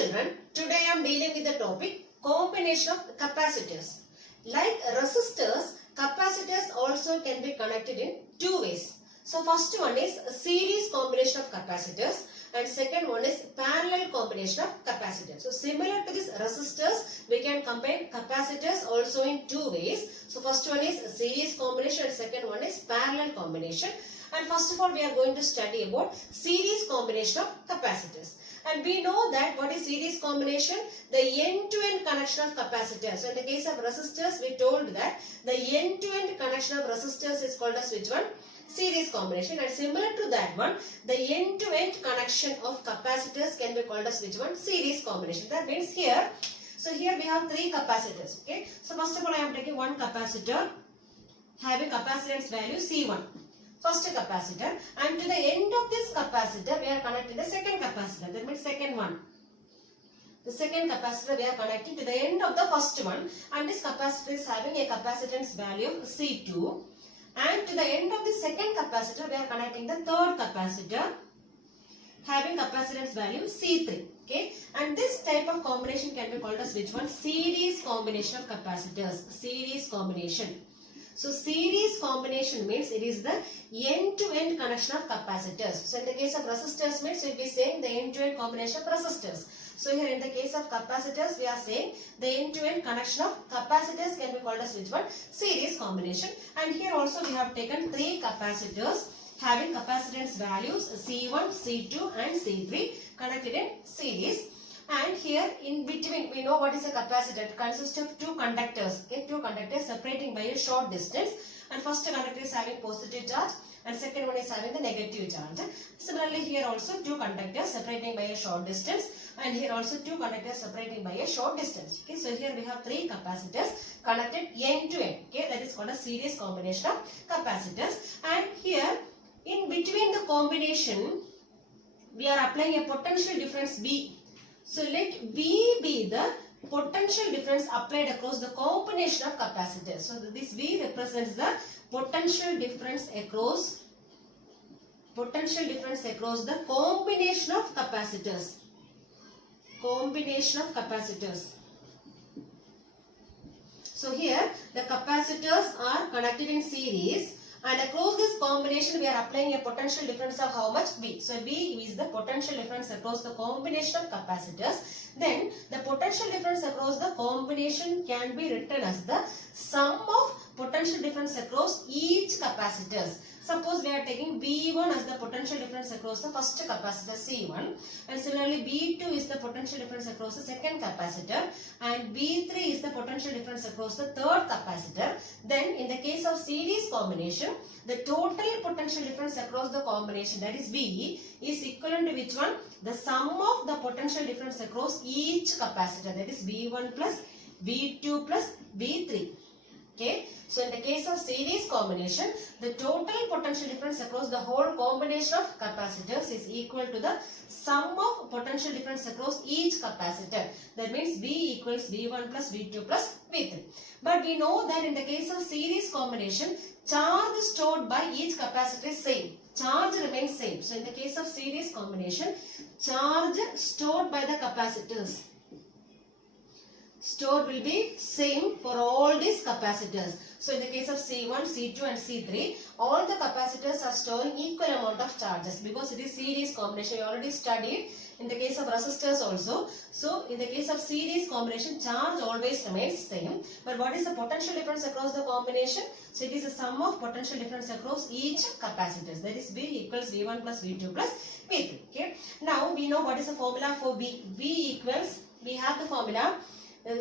children, today I am dealing with the topic combination of capacitors. Like resistors, capacitors also can be connected in two ways. So first one is a series combination of capacitors and second one is parallel combination of capacitors. So similar to this resistors, we can combine capacitors also in two ways. So first one is a series combination and second one is parallel combination. And first of all, we are going to study about series combination of capacitors. And we know that what is series combination? The end-to-end connection of capacitors. So in the case of resistors, we told that the end-to-end connection of resistors is called as which one? Series combination. And similar to that one, the end-to-end connection of capacitors can be called as which one? Series combination. That means here, so here we have three capacitors. Okay. So first of all, I am taking one capacitor having capacitance value C1. First capacitor, and to the end of this capacitor we are connecting the second capacitor, that means second one. The second capacitor we are connecting to the end of the first one, and this capacitor is having a capacitance value of C2, and to the end of the second capacitor we are connecting the third capacitor having capacitance value C3. Okay, and this type of combination can be called as which one? Series combination of capacitors. Series combination. So series combination means it is the end-to-end connection of capacitors. So in the case of resistors means we will be saying the end-to-end combination of resistors. So here in the case of capacitors we are saying the end-to-end connection of capacitors can be called as which one? Series combination. And here also we have taken three capacitors having capacitance values C1, C2 and C3 connected in series. And here in between we know what is a capacitor. It consists of two conductors. Okay, two conductors separating by a short distance. And first conductor is having positive charge and second one is having the negative charge. Similarly here also two conductors separating by a short distance and here also two conductors separating by a short distance. Okay, so here we have three capacitors connected end to end. Okay, that is called a series combination of capacitors. And here in between the combination we are applying a potential difference V. So let V be the potential difference applied across the combination of capacitors. So this V represents the potential difference across the combination of capacitors. Combination of capacitors. So here the capacitors are connected in series. And across this combination we are applying a potential difference of how much? V. So V is the potential difference across the combination of capacitors. Then the potential difference across the combination can be written as the sum of potential difference across each capacitors. Suppose we are taking V1 as the potential difference across the first capacitor C1 and similarly V2 is the potential difference across the second capacitor and V3 is the potential difference across the third capacitor. Then in the case of series combination, the total potential difference across the combination, that is V, is equivalent to which one? The sum of the potential difference across each capacitor, that is V1 plus V2 plus V3. Okay. So in the case of series combination, the total potential difference across the whole combination of capacitors is equal to the sum of potential difference across each capacitor. That means V equals V1 plus V2 plus V3. But we know that in the case of series combination, charge stored by each capacitor is same. Charge remains same. So in the case of series combination, charge stored by the capacitors will be same for all these capacitors. So in the case of C1, C2 and C3, all the capacitors are storing equal amount of charges because it is series combination. We already studied in the case of resistors also. So in the case of series combination, charge always remains same. But what is the potential difference across the combination? So it is the sum of potential difference across each capacitors. That is V equals V1 plus V2 plus V3. Okay. Now we know what is the formula for V. V equals, we have the formula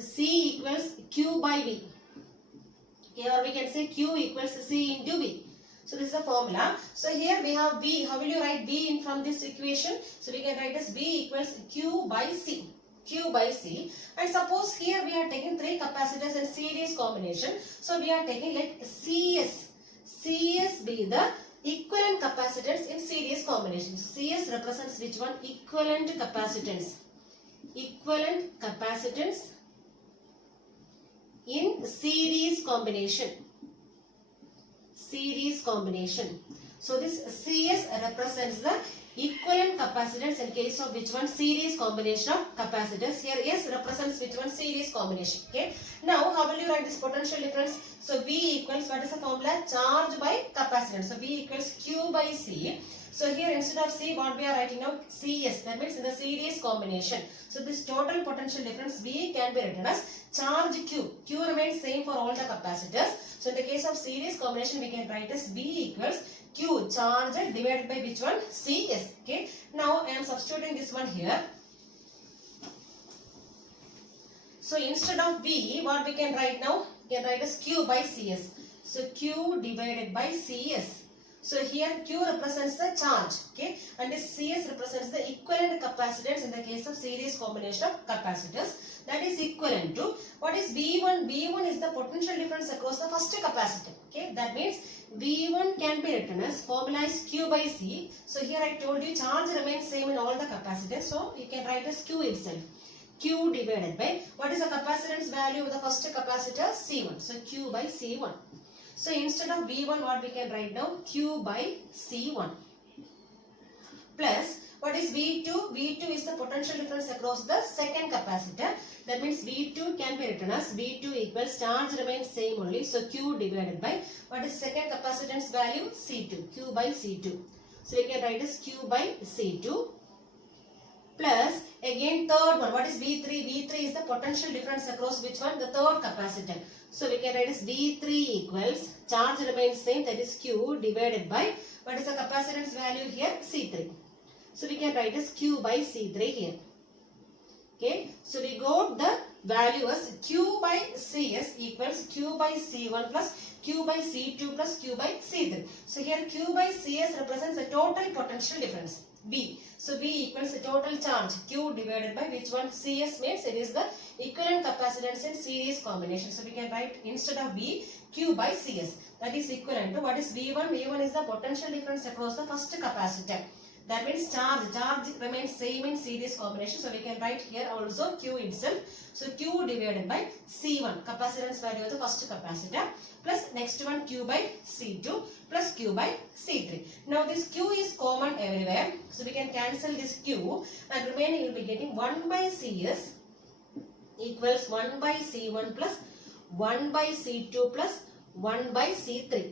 C equals Q by V. Okay, or we can say Q equals C into V. So this is the formula. So here we have V. How will you write V in from this equation? So we can write as V equals Q by C. Q by C. And suppose here we are taking three capacitors in series combination. So we are taking let CS. CS be the equivalent capacitance in series combination. So CS represents which one? Equivalent capacitance. Equivalent capacitance in series combination. Series combination. So this CS represents the equivalent capacitance in case of which one? Series combination of capacitors. Here S represents which one? Series combination. Okay. Now how will you write this potential difference? So V equals, what is the formula? Charge by capacitance. So V equals Q by C. So here instead of C, what we are writing now? CS. That means in the series combination. So this total potential difference V can be written as charge Q. Q remains same for all the capacitors. So in the case of series combination, we can write as V equals Q charge divided by which one? CS. Okay. Now I am substituting this one here. So instead of V, what we can write now? We can write as Q by CS. So Q divided by CS. So here Q represents the charge, okay, and this CS represents the equivalent capacitance in the case of series combination of capacitors. That is equivalent to, what is V1? V1 is the potential difference across the first capacitor, okay. That means V1 can be written as formula is Q by C. So here I told you charge remains same in all the capacitors. So you can write as Q itself. Q divided by, what is the capacitance value of the first capacitor? C1. So Q by C1. So instead of V1, what we can write now? Q by C1 plus, what is V2? V2 is the potential difference across the second capacitor. That means V2 can be written as V2 equals, charge remains same only. So Q divided by, what is second capacitance value? C2. Q by C2. So we can write as Q by C2 plus, again third one, what is V3? V3 is the potential difference across which one? The third capacitor. So we can write as V3 equals, charge remains same, that is Q divided by, what is the capacitance value here? C3. So we can write as Q by C3 here. Okay. So we got the value as Q by CS equals Q by C1 plus Q by C2 plus Q by C3. So here Q by CS represents the total potential difference. V. So V equals the total charge Q divided by which one? CS means it is the equivalent capacitance in series combination. So we can write instead of V, Q by CS. That is equivalent to, what is V1? V1 is the potential difference across the first capacitor. That means charge remains same in series combination. So we can write here also Q itself. So Q divided by C1, capacitance value of the first capacitor, plus next one Q by C2 plus Q by C3. Now this Q is common everywhere. So we can cancel this Q and remaining will be getting 1 by CS equals 1 by C1 plus 1 by C2 plus 1 by C3.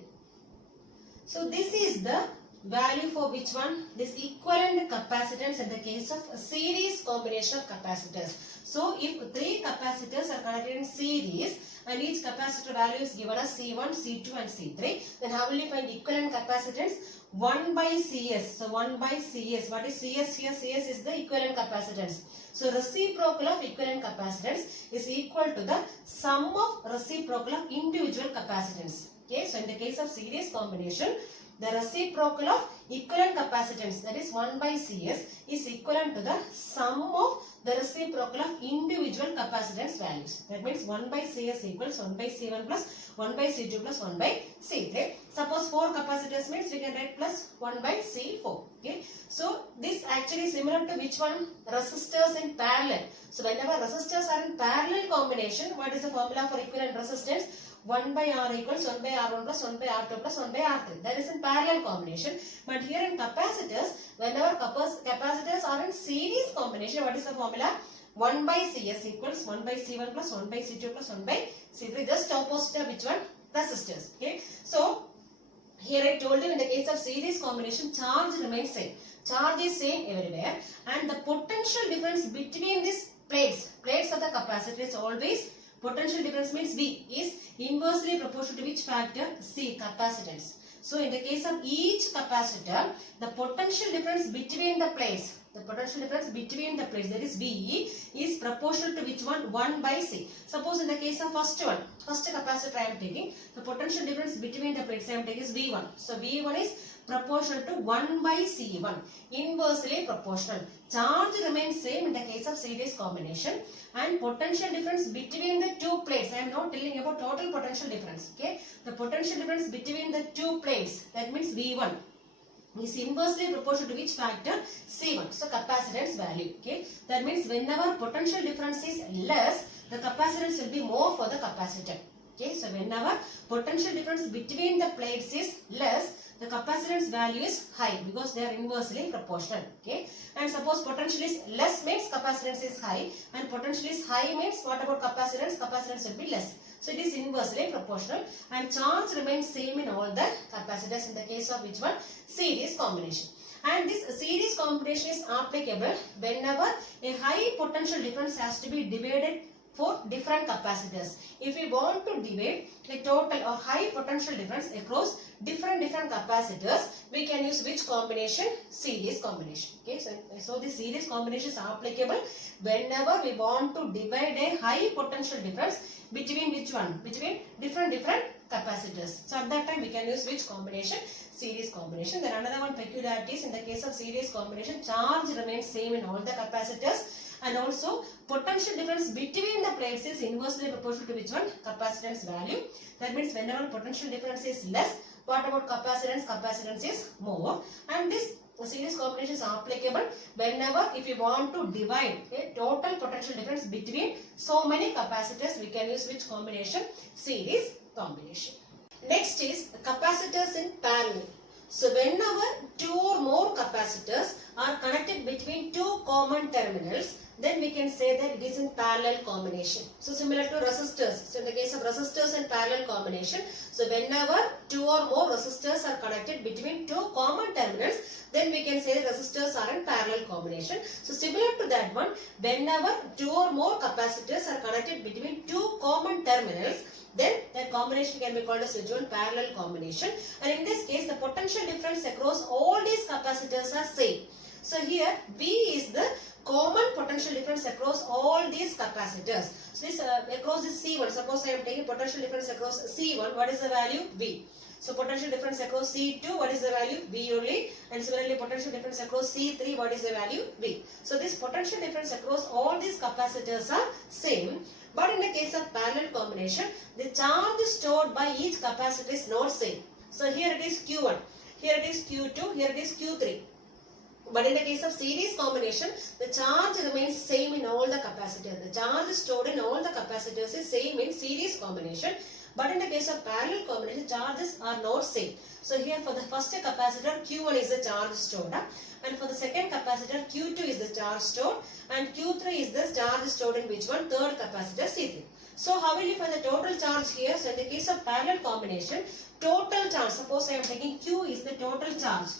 So this is the value for which one? This equivalent capacitance in the case of a series combination of capacitors. So if three capacitors are connected in series and each capacitor value is given as C1, C2 and C3, then how will you find equivalent capacitance? 1 by CS. So 1 by CS. What is CS here? CS is the equivalent capacitance. So reciprocal of equivalent capacitance is equal to the sum of reciprocal of individual capacitance. Okay. So in the case of series combination, the reciprocal of equivalent capacitance, that is 1 by CS, is equivalent to the sum of the reciprocal of individual capacitance values. That means 1 by CS equals 1 by C1 plus 1 by C2 plus 1 by C3. Suppose 4 capacitors means we can write plus 1 by C4. Okay. So this actually is similar to which one? Resistors in parallel. So whenever resistors are in parallel combination, what is the formula for equivalent resistance? 1 by R equals 1 by R1 plus 1 by R2 plus 1 by R3. That is in parallel combination. But here in capacitors, whenever capacitors are in series combination, what is the formula? 1 by CS equals 1 by C1 plus 1 by C2 plus 1 by C3. Just opposite of which one? Resistors. Okay. So here I told you in the case of series combination, charge remains same. Charge is same everywhere. And the potential difference between these plates of the capacitor is always, potential difference means V is inversely proportional to which factor? C, capacitance. So in the case of each capacitor, the potential difference between the plates, that is V, is proportional to which one? 1 by C. Suppose in the case of first capacitor I am taking, the potential difference between the plates I am taking is V1. So V1 is proportional to 1 by C1, inversely proportional. Charge remains same in the case of series combination, and potential difference between the two plates, I am not telling about total potential difference. Okay, the potential difference between the two plates, that means V1, is inversely proportional to which factor? C1. So capacitance value. Okay, that means whenever potential difference is less, the capacitance will be more for the capacitor. Okay, so whenever potential difference between the plates is less, the capacitance value is high because they are inversely proportional. Okay. And suppose potential is less means capacitance is high, and potential is high means what about capacitance? Capacitance will be less. So it is inversely proportional, and charge remains same in all the capacitors in the case of which one? Series combination. And this series combination is applicable whenever a high potential difference has to be divided for different capacitors. If we want to divide the total or high potential difference across different capacitors, we can use which combination? Series combination. Okay, so the series combination is applicable whenever we want to divide a high potential difference between which one? Between different capacitors. So at that time we can use which combination? Series combination. Then another one peculiarity is in the case of series combination, charge remains same in all the capacitors, and also potential difference between the plates is inversely proportional to which one? Capacitance value. That means whenever potential difference is less, what about capacitance? Capacitance is more. And this series combination is applicable whenever if you want to divide a total potential difference between so many capacitors, we can use which combination? Series combination. Next is capacitors in parallel. So whenever two or more capacitors are connected between two common terminals, then we can say that it is in parallel combination. So similar to resistors. So in the case of resistors in parallel combination, so whenever two or more resistors are connected between two common terminals, then we can say resistors are in parallel combination. So similar to that one, whenever two or more capacitors are connected between two common terminals, then that combination can be called as which one? Parallel combination. And in this case, the potential difference across all these capacitors are same. So here V is the common potential difference across all these capacitors. So this across this C1, suppose I am taking potential difference across C1, what is the value? V. So potential difference across C2, what is the value? V only. And similarly potential difference across C3, what is the value? V. So this potential difference across all these capacitors are same. But in the case of parallel combination, the charge stored by each capacitor is not same. So here it is Q1, here it is Q2, here it is Q3. But in the case of series combination, the charge remains same in all the capacitors. The charge stored in all the capacitors is same in series combination. But in the case of parallel combination, charges are not same. So here for the first capacitor, Q1 is the charge stored. And for the second capacitor, Q2 is the charge stored. And Q3 is the charge stored in which one? Third capacitor, C3. So how will you find the total charge here? So in the case of parallel combination, total charge, suppose I am taking Q is the total charge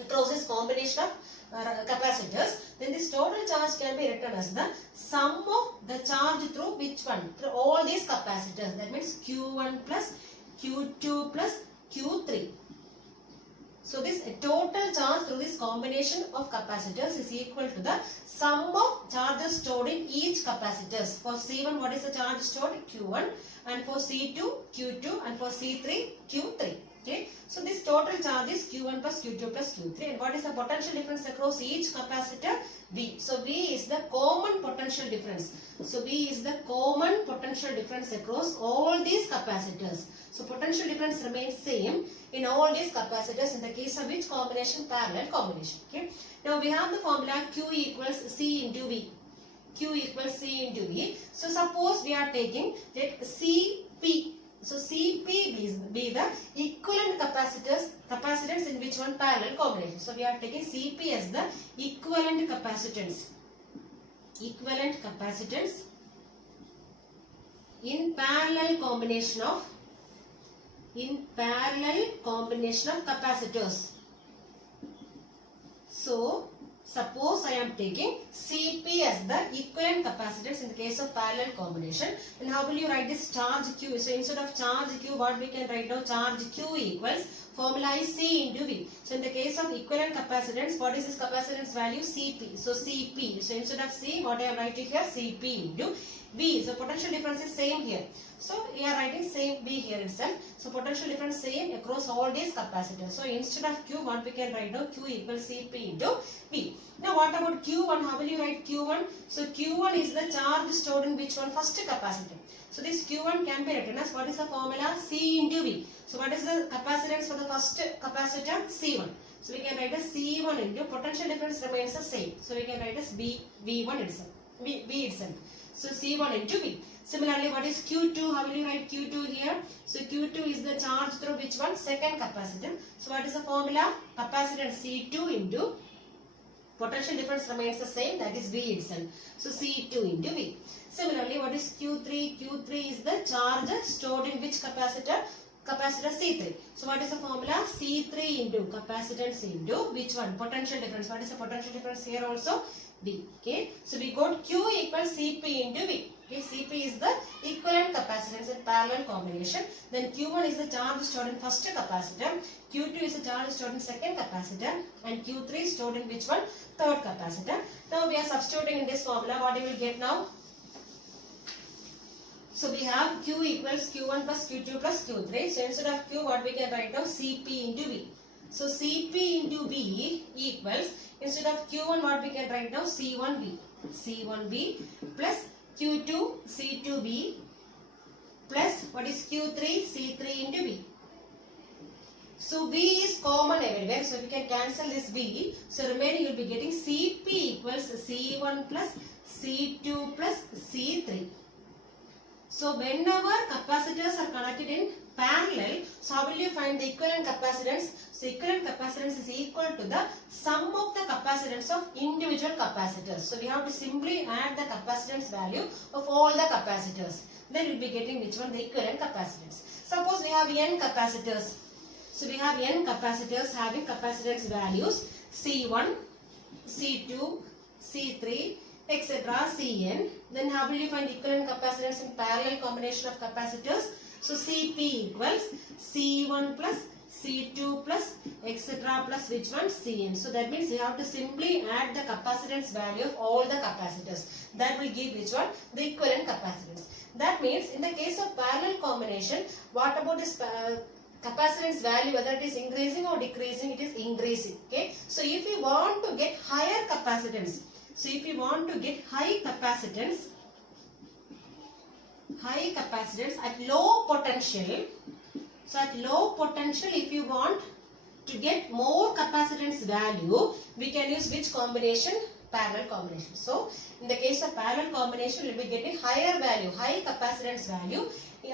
across this combination of capacitors, then this total charge can be written as the sum of the charge through which one? Through all these capacitors. That means Q1 plus Q2 plus Q3. So this total charge through this combination of capacitors is equal to the sum of charges stored in each capacitors. For C1, what is the charge stored? Q1. And for C2, Q2. And for C3, Q3. Okay, so this total charge is Q1 plus Q2 plus Q3. And what is the potential difference across each capacitor? V. So V is the common potential difference. So V is the common potential difference across all these capacitors. So potential difference remains same in all these capacitors in the case of which combination? Parallel combination. Okay. Now we have the formula Q equals C into V. Q equals C into V. So suppose we are taking that CP. So CP be the equivalent capacitance in which one? Parallel combination. So we are taking CP as the equivalent capacitance. Equivalent capacitance in parallel combination of capacitors. So suppose I am taking CP as the equivalent capacitance in the case of parallel combination. And how will you write this? Charge Q. So instead of charge Q, what we can write now? Charge Q equals, formula is C into V. So in the case of equivalent capacitance, what is this capacitance value? CP. So CP. So instead of C, what I am writing here? CP into V. So potential difference is same here. So we are writing same V here itself. So potential difference same across all these capacitors. So instead of Q, what we can write now? Q equals CP into V. Now what about Q1? How will you write Q1? So Q1 is the charge stored in which one? First capacitor. So this Q1 can be written as, what is the formula? C into V. So what is the capacitance for the first capacitor? C1. So we can write as C1 into, potential difference remains the same. So we can write as V1 itself. V itself. So C1 into V. Similarly, what is Q2? How will you write Q2 here? So Q2 is the charge through which one? Second capacitor. So what is the formula? Capacitance C2 into potential difference remains the same, that is V itself. So C2 into V. Similarly, what is Q3? Q3 is the charge stored in which capacitor? Capacitor C3. So what is the formula? C3 into capacitance into which one? Potential difference. What is the potential difference here also? V. Okay. So we got Q equals Cp into V. Okay. Cp is the equivalent capacitance in parallel combination. Then Q1 is the charge stored in first capacitor. Q2 is the charge stored in second capacitor. And Q3 is stored in which one? Third capacitor. Now we are substituting in this formula. What you will get now? So we have Q equals Q1 plus Q2 plus Q3. So instead of Q, what we can write now? Cp into V. So Cp into V equals, instead of Q1, what we can write now? C1V. C1V plus Q2 C2V plus what is Q3 C3 into V. So V is common everywhere. So we can cancel this V. So remaining you will be getting Cp equals C1 plus C2 plus C3. So whenever capacitors are connected in parallel, so how will you find the equivalent capacitance? So equivalent capacitance is equal to the sum of the capacitance of individual capacitors. So we have to simply add the capacitance value of all the capacitors. Then we will be getting which one? The equivalent capacitance. Suppose we have n capacitors. So we have n capacitors having capacitance values C1, C2, C3, etc. Cn. Then how will you find equivalent capacitance in parallel combination of capacitors? So Cp equals C1 plus C2 plus etc. plus which one? Cn. So that means you have to simply add the capacitance value of all the capacitors. That will give which one? The equivalent capacitance. That means in the case of parallel combination, what about this capacitance value, whether it is increasing or decreasing? It is increasing. Okay. So if we want to get higher capacitance, so if you want to get high capacitance at low potential, so at low potential if you want to get more capacitance value, we can use which combination? Parallel combination. So in the case of parallel combination, we will be getting higher value, high capacitance value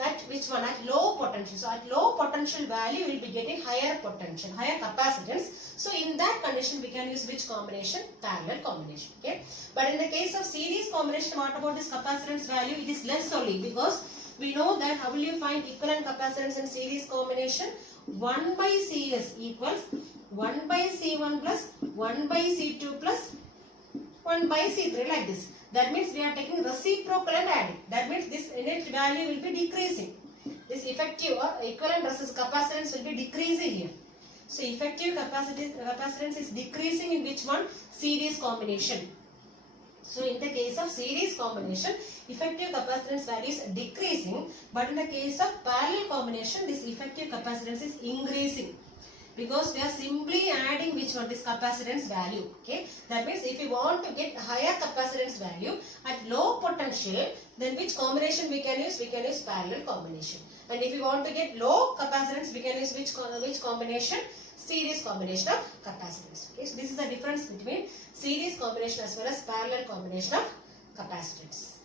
at which one? At low potential. So at low potential value, we will be getting higher potential, higher capacitance. So in that condition, we can use which combination? Parallel combination. Okay. But in the case of series combination, what about this capacitance value? It is less only, because we know that how will you find equivalent capacitance in series combination? 1 by Cs equals 1 by C1 plus 1 by C2 plus 1 by C3, like this. That means we are taking reciprocal and adding. That means this unit value will be decreasing. This effective or equivalent versus capacitance will be decreasing here. So effective capacitance is decreasing in which one? Series combination. So in the case of series combination, effective capacitance value is decreasing. But in the case of parallel combination, this effective capacitance is increasing. Because we are simply adding which one? This capacitance value. Okay. That means if you want to get higher capacitance value at low potential, then which combination we can use? We can use parallel combination. And if you want to get low capacitance, we can use which combination? Series combination of capacitance. Okay. So this is the difference between series combination as well as parallel combination of capacitance.